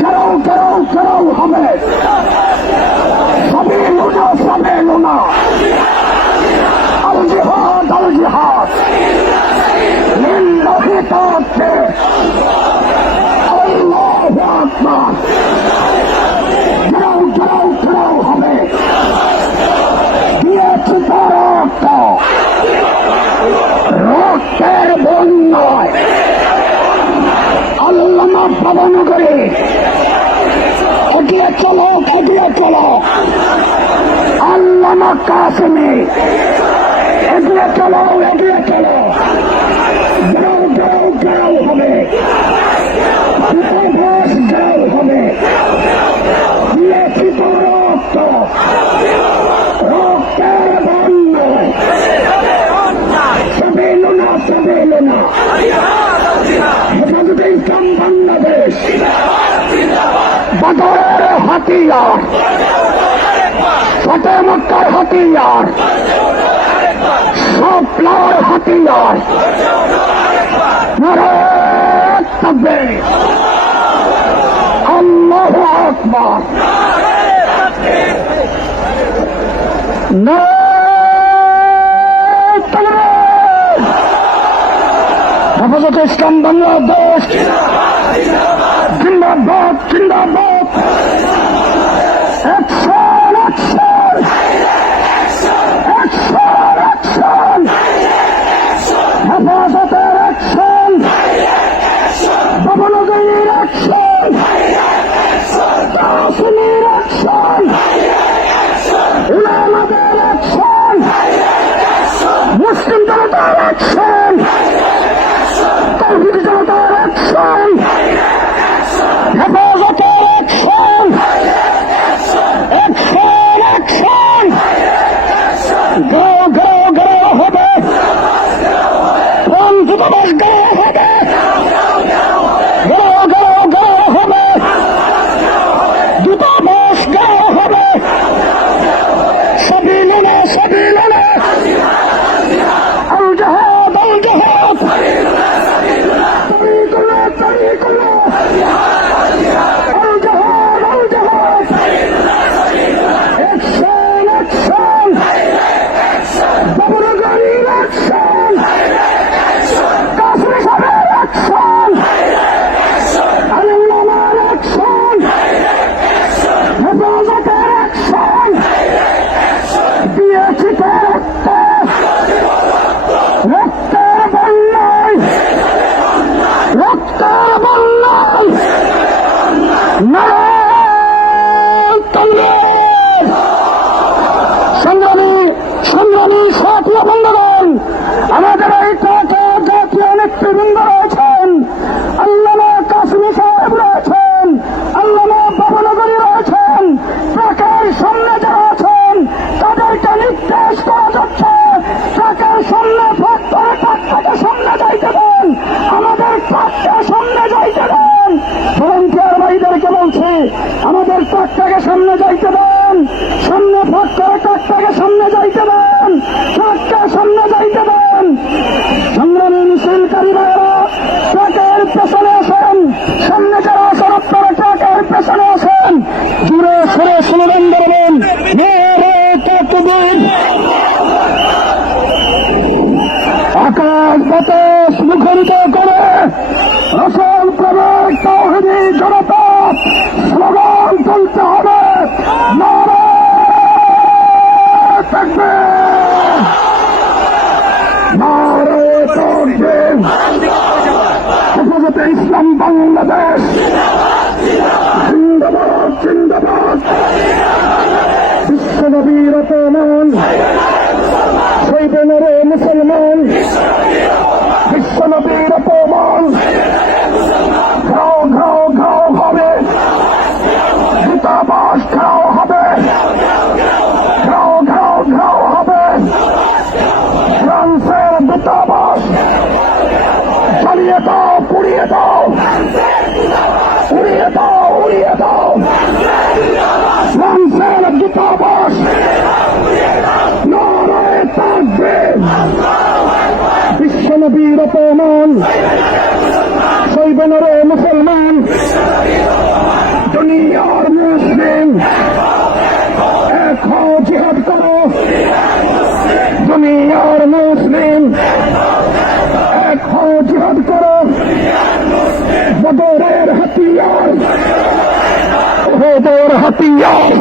গেরাও গেরাও গেরাও হবে, সবে লুনা সবে লুনা, আল জিহাদ আল জিহাদ লিল্লাহি তাকবীর, আল্লাহু আকবার। গেরাও গেরাও গেরাও হবে, দিয়েছি রক্ত, রক্তের বন্যায় আল্লামা ভবনগরে এগিয়ে চলো, এগিয়ে চলো। আল্লামা কাসেমে এগিয়ে চলো, এগিয়ে চলো। গেরাও গেরাও গেরাও হবে, ঘোষ গেরাও হবে, দিয়েছি রক্ত, রক্তের বন্যায় সবে লুনা সবে লুনা। হেফাজতে ইসলাম বাংলাদেশ বদরের হাতিয়ার, ফতে মক্কার হাতিয়ার, সবলার হাতিয়ার। নারায়ে তাকবীর, আল্লাহু আকবার। নারায়ে তাকবীর। হেফাজতে ইসলাম বাংলাদেশ জিন্দাবাদ, জিন্দাবাদ। Action, action, action, action. হেফাজতের অ্যাকশন, ভবনগরীর অ্যাকশন, কাসেমের অ্যাকশন, উলামাদের অ্যাকশন, মুসলিম জনতার অ্যাকশন, তাওহীদি জনতার অ্যাকশন, হেফাজতের অ্যাকশন, অ্যাকশন, অ্যাকশন। গাও গাও গাও হবে, দূতাবাস গাও হবে, গাও গাও গাও হবে, দূতাবাস গাও হবে, সবই লুনা সবই লুনা, আল জিহাদ আল জিহাদ, তরিকুল্লাহ তরিকুল্লাহ, আল জিহাদ আল জিহাদ। অ্যাকশন, অ্যাকশন, ভবনগরীর অ্যাকশন, কাসেম সাহেবের অ্যাকশন, আল্লামার অ্যাকশন, হেফাজতের অ্যাকশন, দিয়েছি রক্ত, রক্তের বন্যায়, রক্তের বন্যায়। নারায়ে তাকবীর। সংগ্রামী সংগ্রামী সাথী বন্ধুগণ, আমাদের এই ট্রাকে জাতীয় নেতৃবৃন্দ রয়েছেন, আল্লামা কাসেমী সাহেব রয়েছেন, আল্লামা ভবনগরী রয়েছেন। ট্রাকের সামনে যারা আছেন তাদেরকে নির্দেশ করা যাচ্ছে ট্রাকের সামনে ফাঁক করে ট্রাকটাকে সামনে যাইতে দেন, আমাদের ট্রাককে সামনে যাইতে দেন। ভলান্টিয়ার ভাইদেরকে বলছি, আমাদের ট্রাকটাকে সামনে যাইতে দেন, সামনে ফাঁক করে ট্রাকটাকে সামনে যাইতে দেন, ট্রাককে সামনে যাইতে দেন। সংগ্রামী মিছিলকারী ভাইয়েরা ট্রাকের পেছনে আসেন, সামনে যারা আছেন আপনারা ট্রাকের পেছনে আসেন। জুড়ে সুরে স্লোগান দেবেন, নারায়ে তাকবীর। আকাশ বাতাস মুখরিত করে রসুল প্রেমিক তাওহীদি জনতা স্লোগান তুলতে হবে, নারায়ে তাকবীর, নারায়ে তাকবীর। হেফাজতে ইসলাম বাংলাদেশ জিন্দাবাদ, জিন্দাবাদ। বিশ্বনবীর অপমান, শহীদে নরে মুসলমান, বিশ্বনবীর অপমান। ঘাও ঘাও ঘাও হবে, দূতাবাস ঘাও হবে, ঘাও ঘাও ঘাও হবে। ফ্রান্সের দূতাবাস জ্বালিয়ে দাও, পুড়িয়ে দাও, উড়িয়ে দাও, উড়িয়ে দাও। ফ্রান্সের দূতাবাস, নারায়ে তাকবীর। বিশ্বনবীর অপমান, শহীদ বলবেন রে মুসলমান, দুনিয়ার মুসলিম এক হও, জিহাদ করো। দুনিয়ার মুসলিম এক হও, জিহাদ করো। বদরের হাতিয়ার, বদর হাতিয়ার